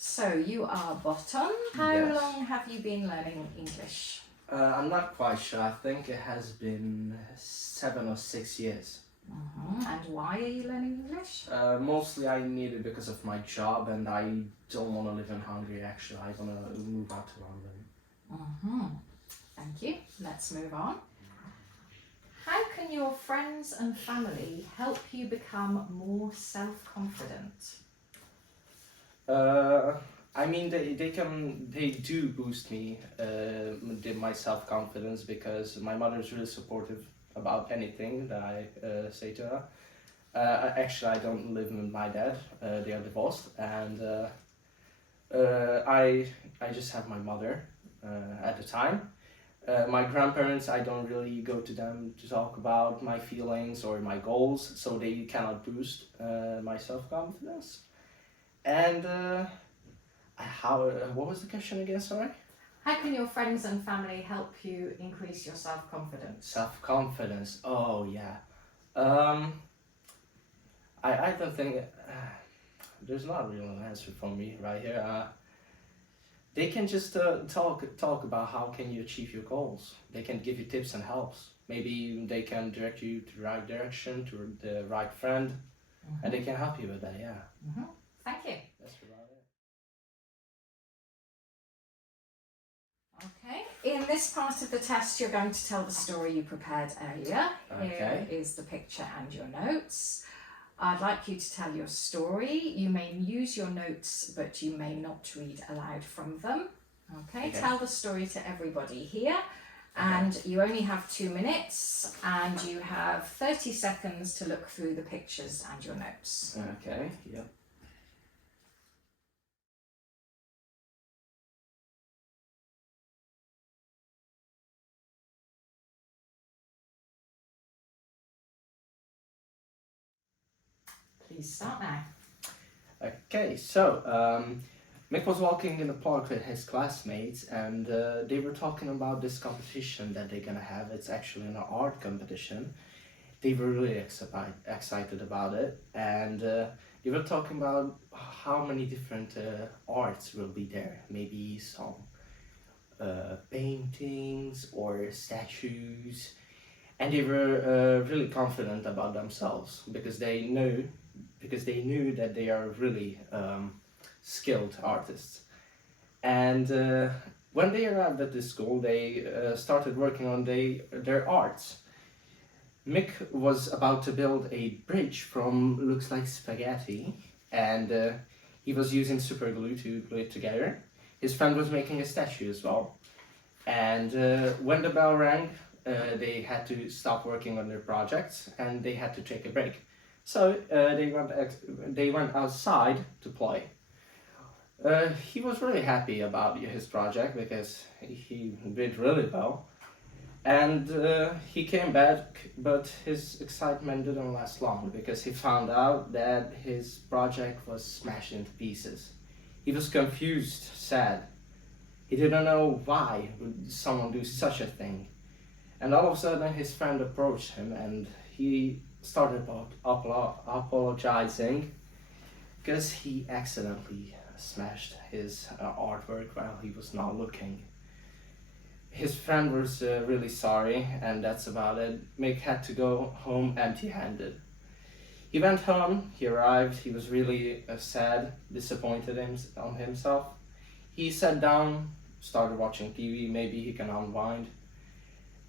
So you are bottom. How Yes. long have you been learning English? I'm not quite sure. I think it has been 7 or 6 years. And why are you learning English? Mostly I need it because of my job, and I don't want to live in Hungary actually. I want to move out to London. Thank you. Let's move on. How can your friends and family help you become more self-confident? I mean, they do boost me, my self-confidence, because my mother is really supportive about anything that I say to her. Actually, I don't live with my dad. They are divorced, and I just have my mother at the time. My grandparents, I don't really go to them to talk about my feelings or my goals, so they cannot boost my self-confidence. And what was the question again, sorry? How can your friends and family help you increase your self-confidence? Self-confidence, oh yeah. I don't think, there's not really an answer for me right here. They can just talk about how can you achieve your goals. They can give you tips and helps. Maybe they can direct you to the right direction, to the right friend, and they can help you with that, yeah. Thank you. That's about it. Okay, in this part of the test you're going to tell the story you prepared earlier. Here Okay. is the picture and your notes. I'd like you to tell your story. You may use your notes, but you may not read aloud from them. Okay. Tell the story to everybody here. And you only have 2 minutes, and you have 30 seconds to look through the pictures and your notes. Okay, yeah. Please start now. Okay, so Mick was walking in the park with his classmates, and they were talking about this competition that they're gonna have. It's actually an art competition. They were really excited about it, and they were talking about how many different arts will be there. Maybe some paintings or statues, and they were really confident about themselves because they knew that they are really skilled artists. And when they arrived at this school, they started working on their arts. Mick was about to build a bridge from looks like spaghetti, and he was using super glue to glue it together. His friend was making a statue as well. And when the bell rang, they had to stop working on their projects and they had to take a break. So they went outside to play. He was really happy about his project because he did really well. And he came back, but his excitement didn't last long because he found out that his project was smashed into pieces. He was confused, sad. He didn't know why would someone do such a thing. And all of a sudden his friend approached him and he started apologizing because he accidentally smashed his artwork while he was not looking. His friend was really sorry, and that's about it. Mick had to go home empty-handed. He went home, he arrived, he was really sad, disappointed on himself. He sat down, started watching TV, maybe he can unwind.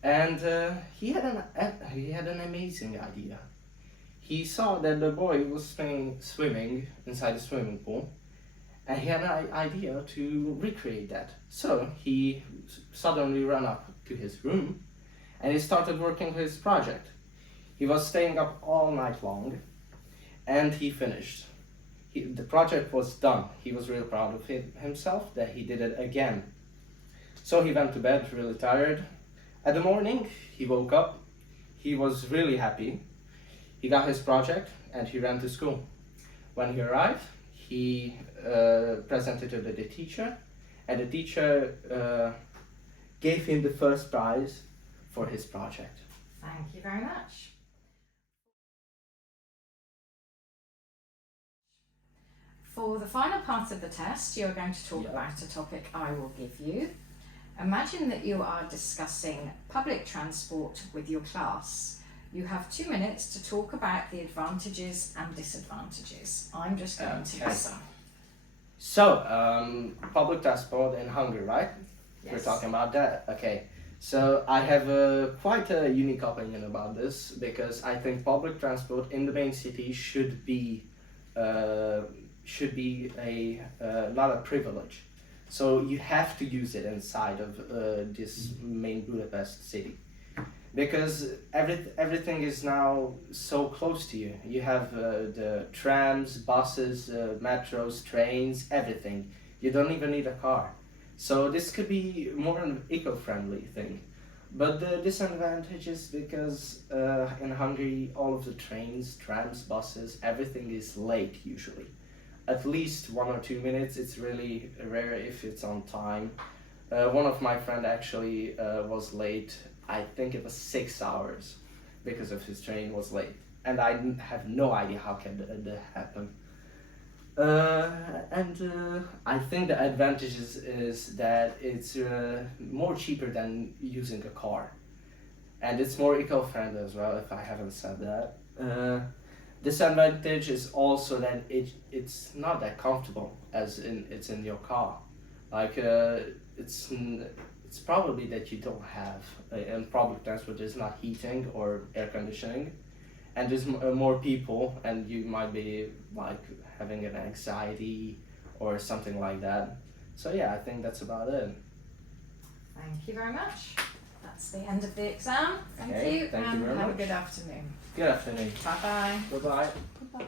And he had an amazing idea. He saw that the boy was swimming inside the swimming pool, and he had an idea to recreate that. So he suddenly ran up to his room and he started working his project. He was staying up all night long and he finished. The project was done. He was really proud of himself that he did it again. So he went to bed really tired. At the morning, he woke up. He was really happy. He got his project and he ran to school. When he arrived, he presented it to the teacher, and the teacher gave him the first prize for his project. Thank you very much. For the final part of the test, you're going to talk about a topic I will give you. Imagine that you are discussing public transport with your class. You have 2 minutes to talk about the advantages and disadvantages. I'm just going to listen. So, public transport in Hungary, right? Yes. We're talking about that. Okay. So I have quite a unique opinion about this because I think public transport in the main city should be not a privilege. So you have to use it inside of this main Budapest city, because everything is now so close to you. You have the trams, buses, metros, trains, everything. You don't even need a car. So this could be more an eco-friendly thing. But the disadvantage is because in Hungary all of the trains, trams, buses, everything is late usually. At least 1 or 2 minutes. It's really rare if it's on time. One of my friend actually was late. I think it was 6 hours because of his train was late. And I have no idea how can that happen. I think the advantage is that it's more cheaper than using a car, and it's more eco-friendly as well, if I haven't said that. Disadvantage is also that it's not that comfortable as it's in your car. Like it's probably that you don't have in public transport. There's not heating or air conditioning, and there's more people, and you might be like having an anxiety or something like that. So yeah, I think that's about it. Thank you very much. That's the end of the exam. Thank you, Thank you and very have much. a good afternoon. Good afternoon. Bye bye. Bye bye. Bye bye.